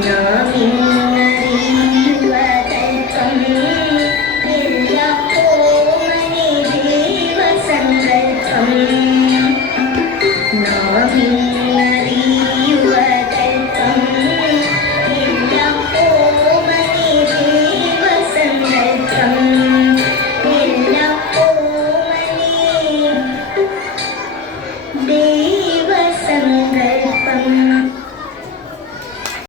nhớ